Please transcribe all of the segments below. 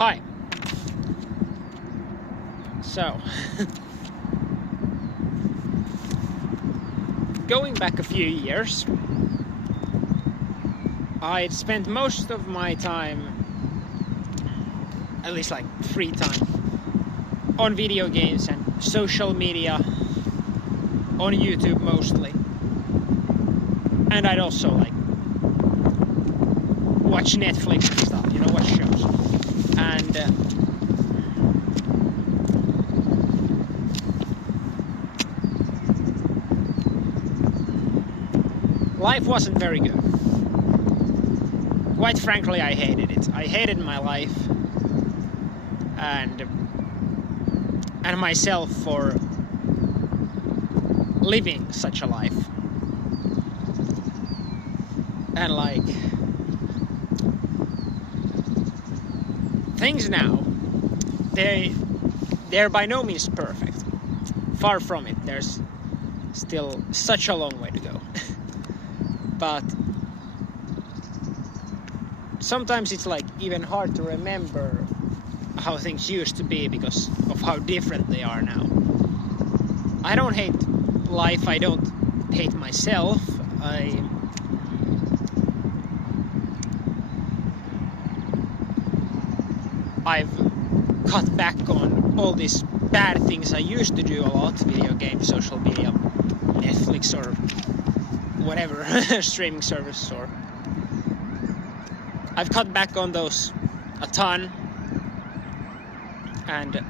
Hi. So, going back a few years, I'd spent most of my time, at least like free time, on video games and social media, on YouTube mostly. And I'd also like watch Netflix and stuff, watch shows. And life wasn't very good. Quite frankly, I hated it. I hated my life and myself for living such a life. And like, things now, they're by no means perfect. Far from it. There's still such a long way to go. But sometimes it's like even hard to remember how things used to be because of how different they are now. I don't hate life, I don't hate myself. I've cut back on all these bad things I used to do a lot, video games, social media, Netflix or whatever streaming service, or I've cut back on those a ton, and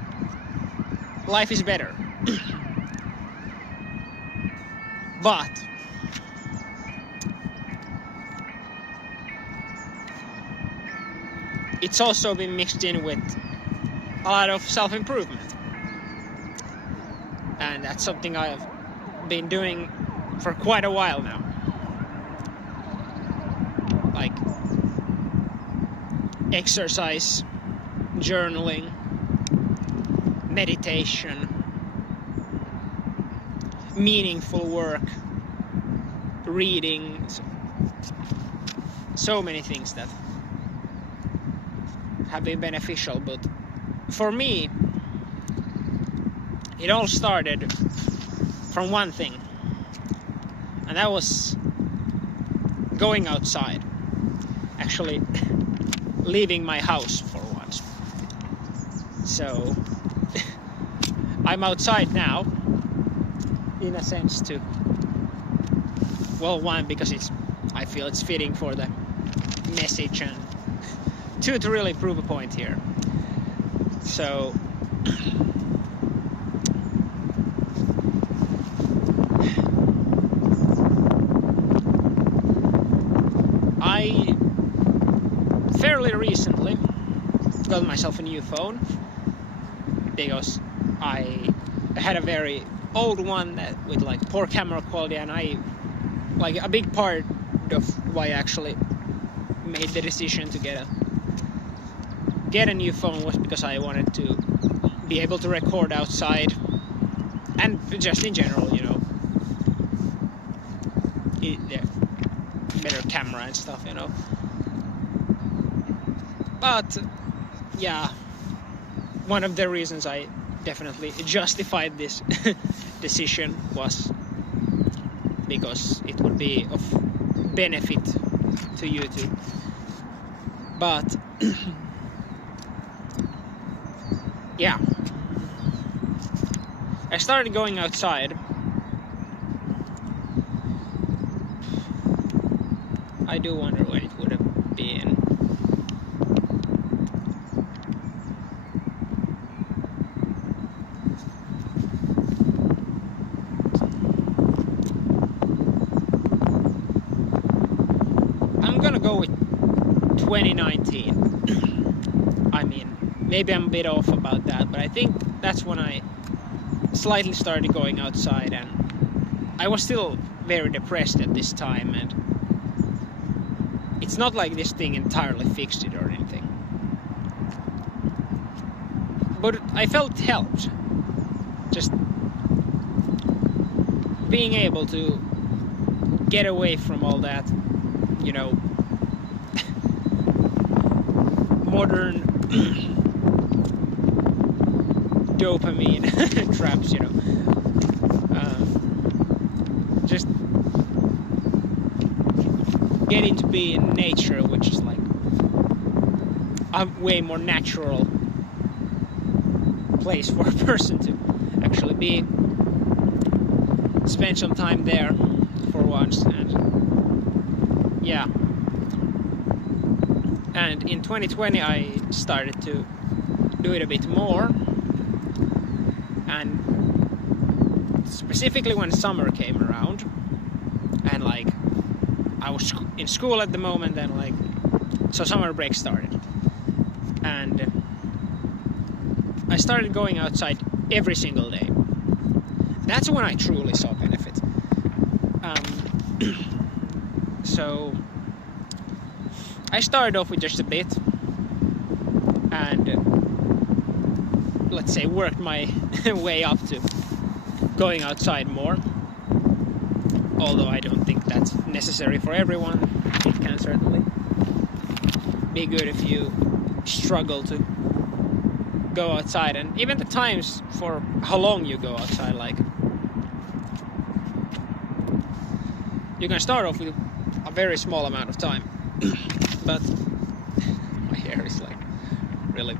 life is better. But it's also been mixed in with a lot of self-improvement, and that's something I've been doing for quite a while now. Like exercise, journaling, meditation, meaningful work, reading, so many things that have been beneficial. But for me, it all started from one thing, and that was going outside, actually leaving my house for once. So I'm outside now, in a sense, to, well, one, because I feel it's fitting for the message, and two, to really prove a point here. So I fairly recently got myself a new phone because I had a very old one with like poor camera quality, and like a big part of why I actually made the decision to get a new phone was because I wanted to be able to record outside and just in general, better camera and stuff, But yeah, one of the reasons I definitely justified this decision was because it would be of benefit to YouTube. But yeah, I started going outside. I do wonder when it would have been. I'm gonna go with 2019. I mean, maybe I'm a bit off about that, but I think that's when I slightly started going outside, and I was still very depressed at this time, and it's not like this thing entirely fixed it or anything. But I felt helped. Just being able to get away from all that, modern dopamine traps, you know. Just getting to be in nature, which is like a way more natural place for a person to actually be. Spend some time there for once, and yeah. And in 2020 I started to do it a bit more, and specifically when summer came around, and like I was in school at the moment, and like so summer break started, and I started going outside every single day. That's when I truly saw benefit. So I started off with just a bit, and let's say worked my way up to going outside more. Although I don't think that's necessary for everyone. It can certainly be good if you struggle to go outside, and even the times for how long you go outside, like you can start off with a very small amount of time. But my hair is like really,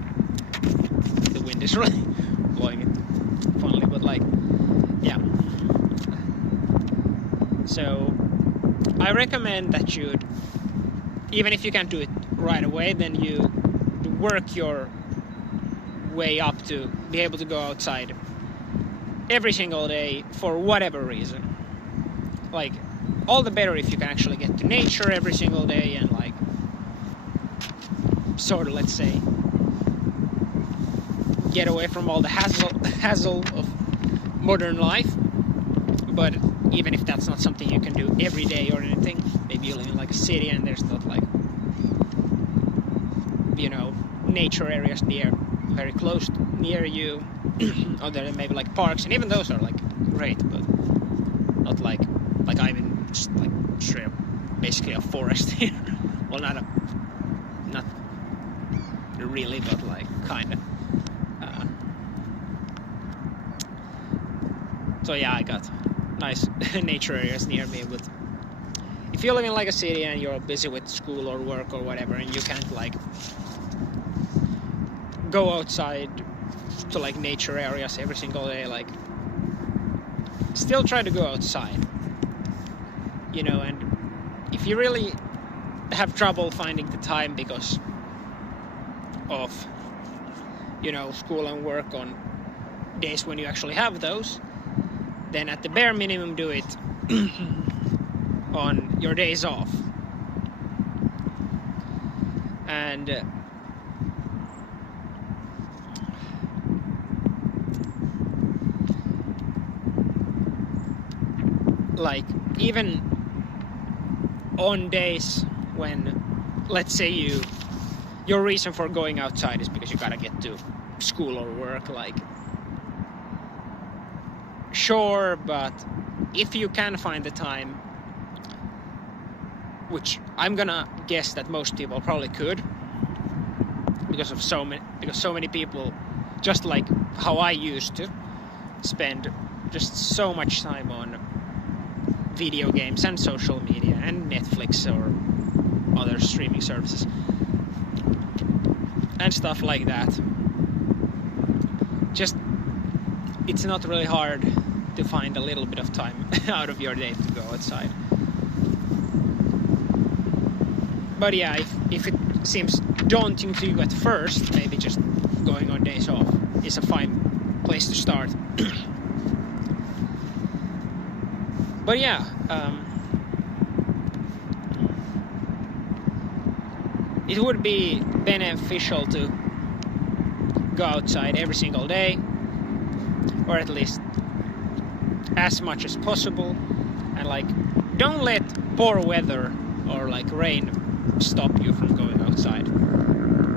the wind is really blowing it funnily, but like, yeah. So I recommend that you, even if you can't do it right away, then you work your way up to be able to go outside every single day for whatever reason. Like, all the better if you can actually get to nature every single day and like sort of, let's say, get away from all the hassle of modern life. But even if that's not something you can do every day or anything, maybe you live in like a city and there's not like, you know, nature areas very close near you, or there maybe like parks, and even those are like great, but not like I'm in just like straight up basically a forest here. Well, not really, but like kind of. So yeah, I got nice nature areas near me. But if you live in like a city and you're busy with school or work or whatever, and you can't like go outside to like nature areas every single day, like still try to go outside, you know. And if you really have trouble finding the time because of, you know, school and work on days when you actually have those, then at the bare minimum do it on your days off. And like even on days when, let's say, your reason for going outside is because you gotta get to school or work, like sure, but if you can find the time, which I'm gonna guess that most people probably could, because so many people, just like how I used to, spend just so much time on video games and social media and Netflix or other streaming services and stuff like that. Just, it's not really hard to find a little bit of time out of your day to go outside. But yeah, if it seems daunting to you at first, maybe just going on days off is a fine place to start. But yeah, it would be beneficial to go outside every single day, or at least as much as possible, and like don't let poor weather or like rain stop you from going outside.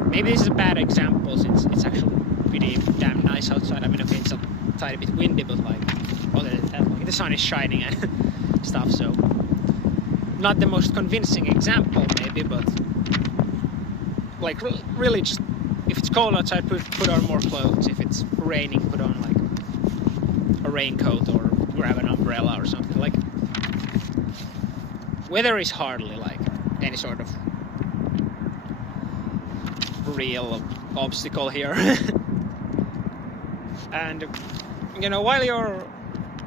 Maybe this is a bad example since it's actually pretty damn nice outside. I mean, okay, it's a tiny bit windy, but like other than that, like, the sun is shining and stuff, so not the most convincing example maybe, but like really just if it's cold outside, put on more clothes. If it's raining, put on like a raincoat or grab an umbrella or something. Like, weather is hardly like any sort of real obstacle here. And you know, while you're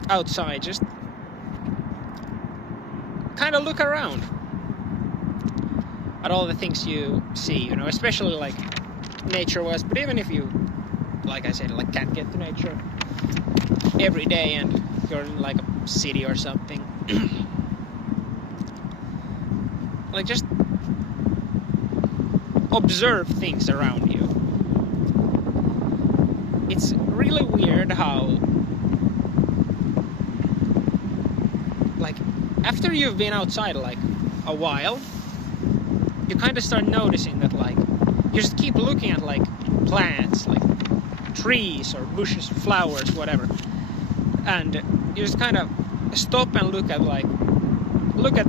outside, just kind of look around at all the things you see, you know, especially like nature-wise, but even if you, like I said, like can't get to nature every day and you're in like a city or something, like just observe things around you. It's really weird how, like, after you've been outside like a while, you kind of start noticing that like you just keep looking at like plants, like trees or bushes, flowers, whatever, and you just kind of stop and look at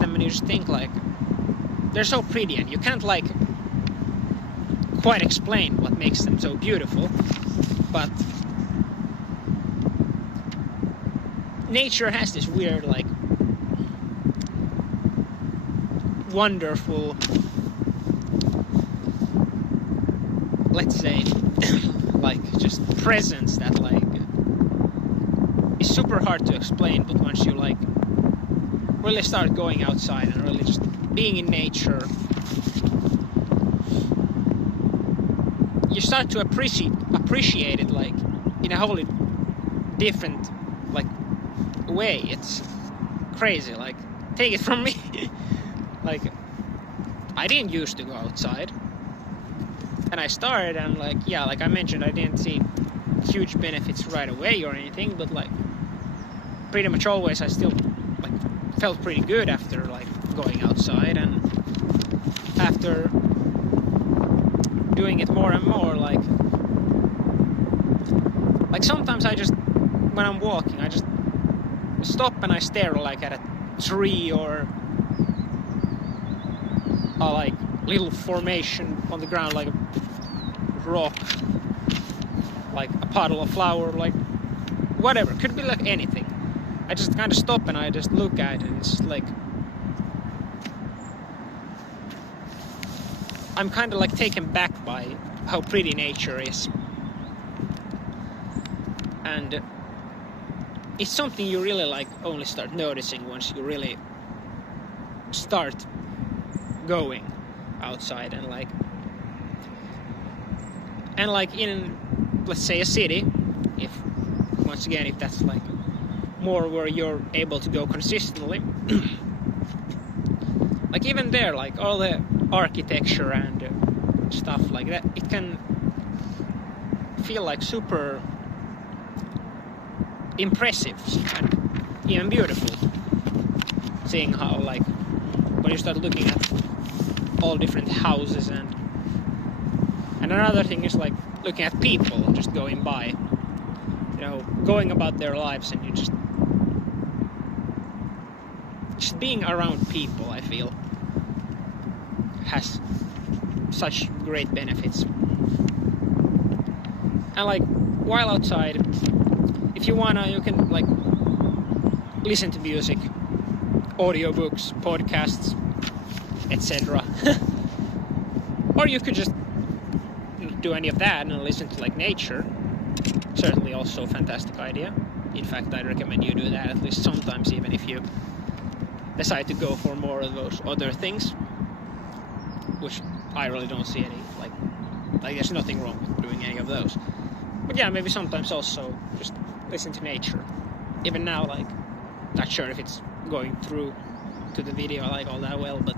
them, and you just think like they're so pretty, and you can't like quite explain what makes them so beautiful, but nature has this weird like wonderful, let's say, like just presence that like is super hard to explain, but once you like really start going outside and really just being in nature, you start to appreciate it like in a wholly different like way. It's crazy, like, take it from me. Like, I didn't used to go outside, and I started, and like, yeah, like I mentioned, I didn't see huge benefits right away or anything, but like pretty much always I still like felt pretty good after like going outside, and after doing it more and more, like sometimes I just, when I'm walking, I just stop and I stare like at a tree or a like little formation on the ground, like a rock, like a puddle of flower, like whatever, could be like anything. I just kind of stop and I just look at it, and it's like I'm kind of like taken back by how pretty nature is, and it's something you really like only start noticing once you really start going outside, and like in, let's say, a city, if once again, if that's like more where you're able to go consistently, like even there, like all the architecture and stuff like that, it can feel like super impressive and even beautiful, seeing how like when you start looking at all different houses, and another thing is like looking at people just going by, you know, going about their lives, and you just being around people, I feel, has such great benefits. And like while outside, if you wanna, you can like listen to music, audiobooks, podcasts, etc. Or you could just do any of that and listen to like nature. Certainly also a fantastic idea. In fact, I'd recommend you do that at least sometimes, even if you decide to go for more of those other things, which I really don't see any like there's nothing wrong with doing any of those. But yeah, maybe sometimes also just listen to nature. Even now, like, not sure if it's going through to the video like all that well, but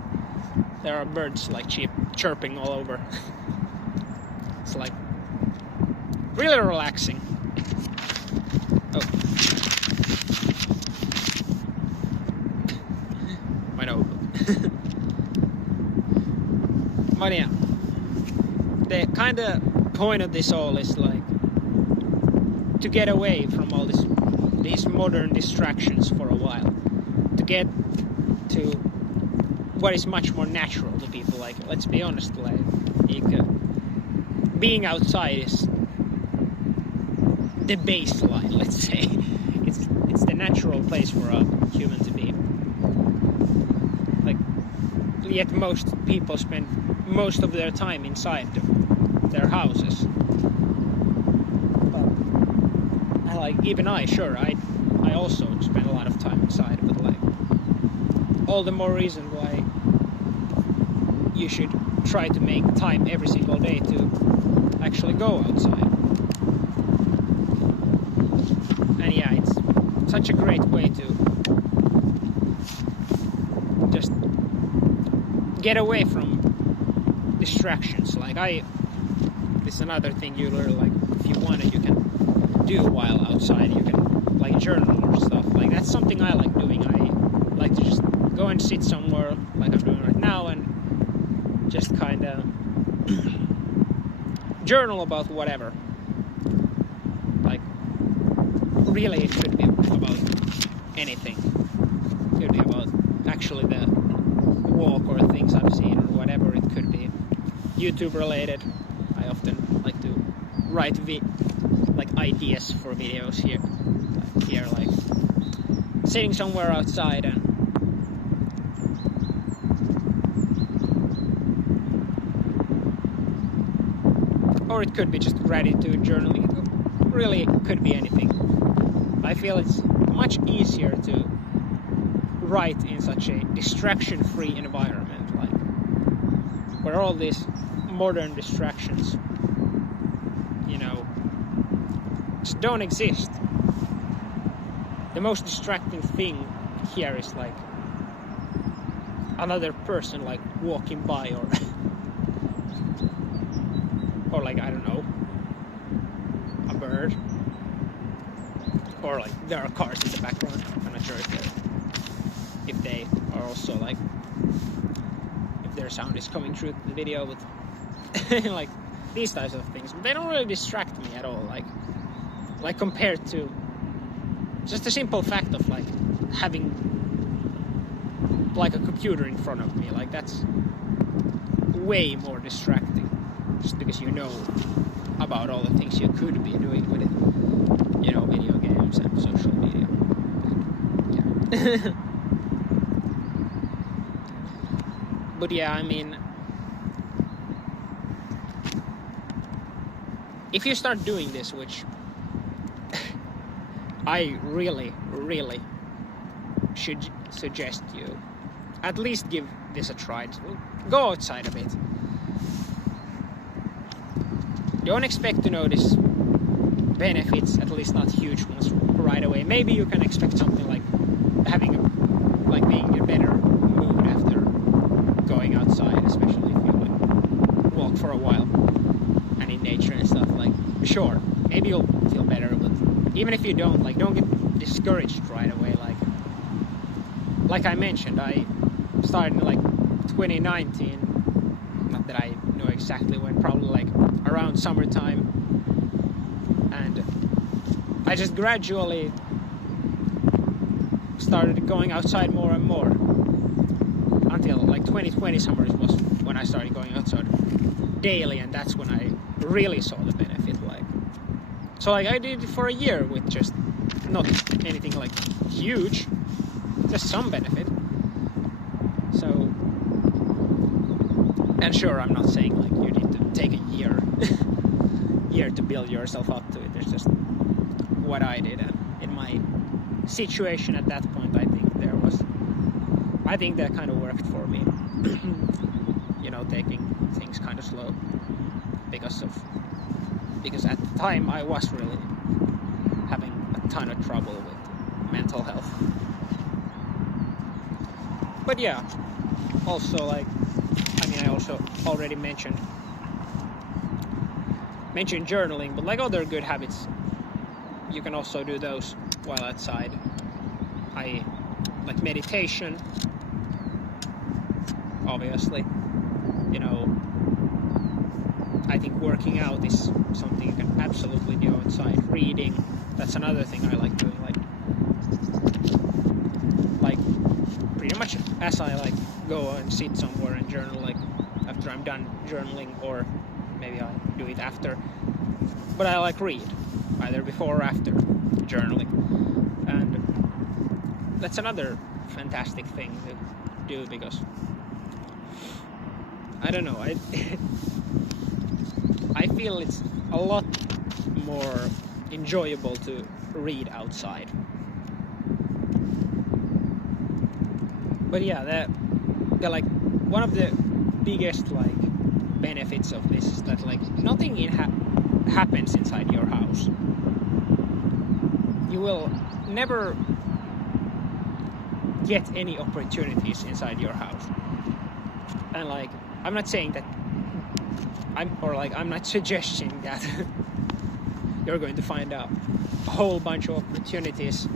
there are birds like chirping all over. It's like really relaxing. Oh, my notebook. But yeah, the kind of point of this all is like to get away from all these modern distractions for a while, to get to what is much more natural to people. Like, let's be honest, like being outside is the baseline, let's say. It's the natural place for a human to be. Like, yet most people spend most of their time inside their houses. But even I also spend a lot of time inside, but like, all the more reason why you should try to make time every single day to actually go outside. And yeah, it's such a great way to just get away from distractions. Like this is another thing you learn, like if you want it, you can do while outside. You can like journal or stuff. Like that's something I like doing. I like to just go and sit somewhere like I'm doing right now and just kind of journal about whatever. Like really it could be about anything. It could be about actually the walk or things I've seen or whatever it could be. YouTube related. I often like to write like ideas for videos here like sitting somewhere outside and or it could be just gratitude journaling. It really could be anything. I feel it's much easier to write in such a distraction-free environment, like where all these modern distractions, you know, just don't exist. The most distracting thing here is like another person like walking by or like, I don't know, a bird, or like there are cars in the background. I'm not sure if they are also like, if their sound is coming through the video, but like these types of things, they don't really distract me at all, like compared to just the simple fact of like having like a computer in front of me. Like that's way more distracting, just because you know about all the things you could be doing with it, you know, video games and social media. Yeah. But yeah, I mean, if you start doing this, which I really should suggest you at least give this a try. Go outside a bit. Don't expect to notice benefits, at least not huge ones, right away. Maybe you can expect something like being in a better mood after going outside, especially if you like walk for a while and in nature and stuff. Like, sure, maybe you'll feel better, but even if you don't, like, don't get discouraged right away. Like I mentioned, I started in like 2019. Not that I know exactly when, probably like around summertime, and I just gradually started going outside more and more until like 2020 summer was when I started going outside daily, and that's when I really saw the benefit. So I did it for a year with just not anything like huge, just some benefit. So, and sure, I'm not saying like you need to take a year to build yourself up to it. It's just what I did, and in my situation at that point, I think that kind of worked for me. You know, taking things kind of slow because at the time I was really having a ton of trouble with mental health. But yeah, also like, I mean, I also already mentioned journaling, but like other good habits, you can also do those while outside. I like meditation, obviously, you know. I think working out is something you can absolutely do outside. Reading, that's another thing I like doing. Like pretty much as I like go and sit somewhere and journal, like after I'm done journaling, or maybe maybe I do it after. But I like read, either before or after journaling. And that's another fantastic thing to do, because I don't know, I feel it's a lot more enjoyable to read outside. But yeah, the like one of the biggest like benefits of this is that like nothing happens inside your house. You will never get any opportunities inside your house. And like, I'm not saying that I'm not suggesting that you're going to find a whole bunch of opportunities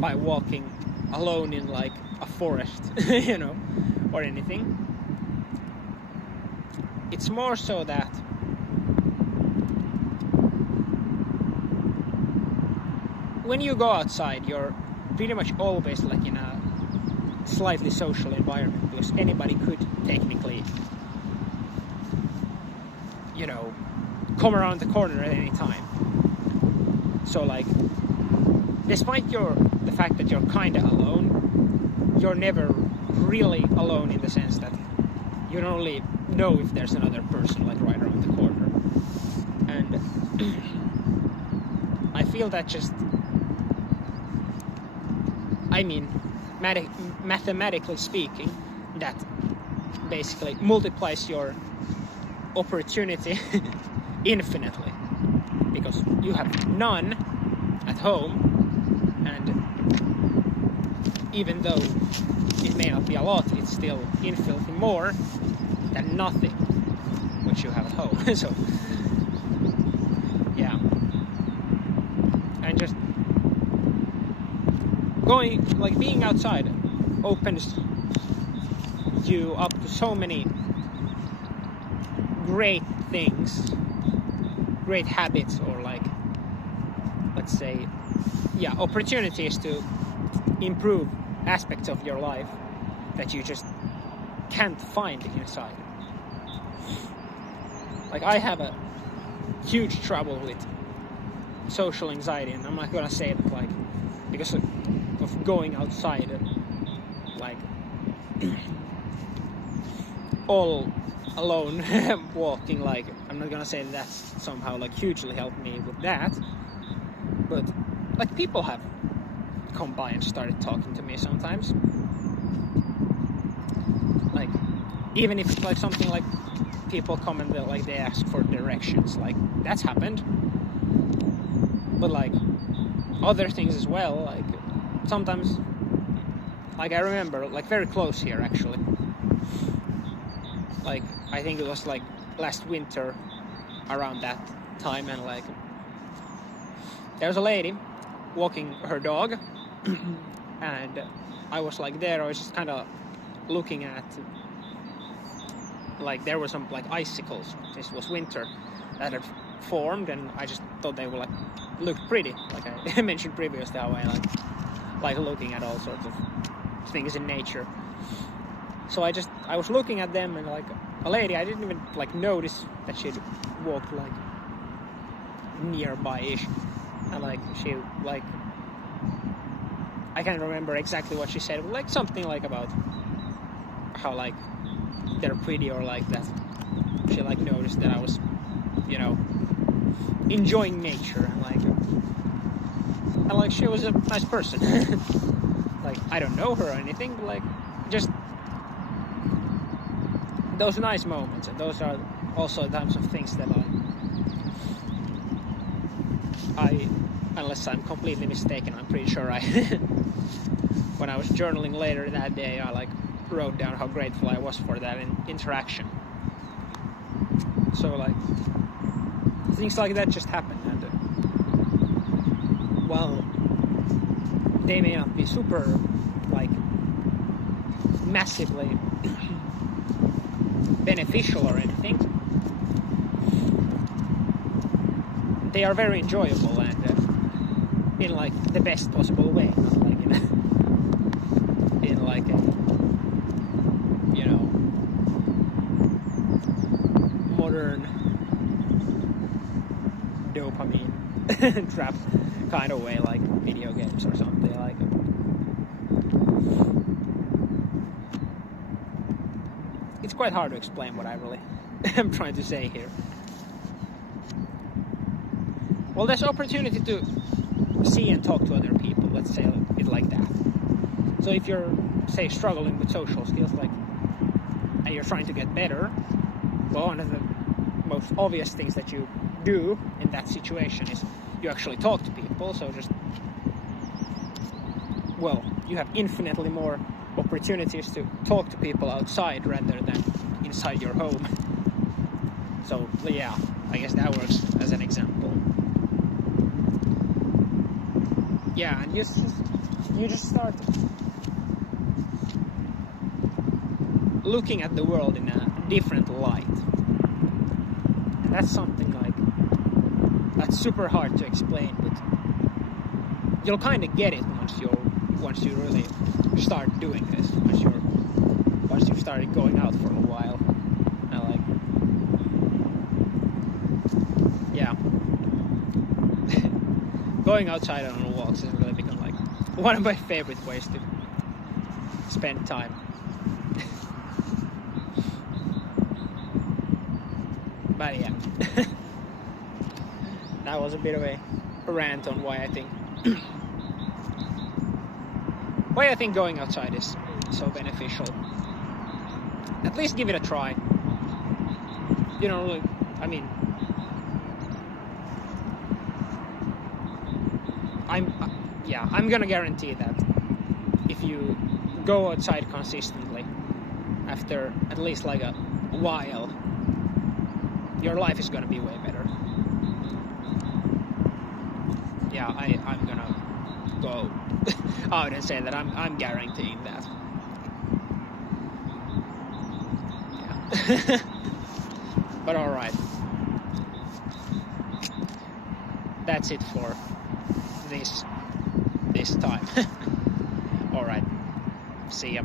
by walking alone in like a forest, you know, or anything. It's more so that when you go outside, you're pretty much always like in a slightly social environment, because anybody could technically, you know, come around the corner at any time. So like, despite the fact that you're kinda alone, you're never really alone in the sense that you don't really know if there's another person like right around the corner. And I feel that just, I mean, mathematically speaking, that basically multiplies your opportunity infinitely, because you have none at home, and even though it may not be a lot, it's still infinitely more than nothing which you have at home. So yeah, and just being outside opens you up to so many great things, great habits, or like, let's say, yeah, opportunities to improve aspects of your life that you just can't find inside. Like, I have a huge trouble with social anxiety, and I'm not gonna say that like because of going outside and like all alone walking. Like, I'm not gonna say that that's somehow like hugely helped me with that, but like people have come by and started talking to me sometimes. Like, even if it's like something like people come and like they ask for directions, like that's happened. But like other things as well, like sometimes, like I remember, like very close here actually, like I think it was like last winter around that time, and like there was a lady walking her dog and I was like there, I was just kind of looking at, like there were some like icicles, this was winter, that had formed, and I just thought they were like looked pretty, like I mentioned previously how I like looking at all sorts of things in nature. So I was looking at them, and like a lady, I didn't even like notice that she'd walked like nearby-ish, and like she like, I can't remember exactly what she said, but like something like about how like they're pretty, or like that she like noticed that I was, you know, enjoying nature, and like she was a nice person. Like, I don't know her or anything, but like just those nice moments, and those are also the types of things that I unless I'm completely mistaken, I'm pretty sure I when I was journaling later that day, I like wrote down how grateful I was for that interaction. So like things like that just happen, and well, they may not be super like massively beneficial or anything. They are very enjoyable, and in like the best possible way, not like in like a, you know, modern dopamine trap kind of way, like video games or something like. It's quite hard to explain what I really am trying to say here. Well, there's opportunity to see and talk to other people, let's say it like that. So if you're, say, struggling with social skills, like, and you're trying to get better, well, one of the most obvious things that you do in that situation is you actually talk to people. So just, well, you have infinitely more opportunities to talk to people outside rather than inside your home. So yeah, I guess that works as an example. Yeah, and you just start looking at the world in a different light. And that's something like that's super hard to explain, but you'll kind of get it once you really start doing this. Once you've started going out for a while. Yeah. Going outside on walks has really become like one of my favorite ways to spend time. But yeah, that was a bit of a rant on why I think going outside is so beneficial. At least give it a try. You know, really, I mean, I'm gonna guarantee that if you go outside consistently, after at least like a while, your life is gonna be way better. Yeah, I'm gonna go out and say that I'm guaranteeing that. Yeah. But alright. That's it for this time. Alright. See ya.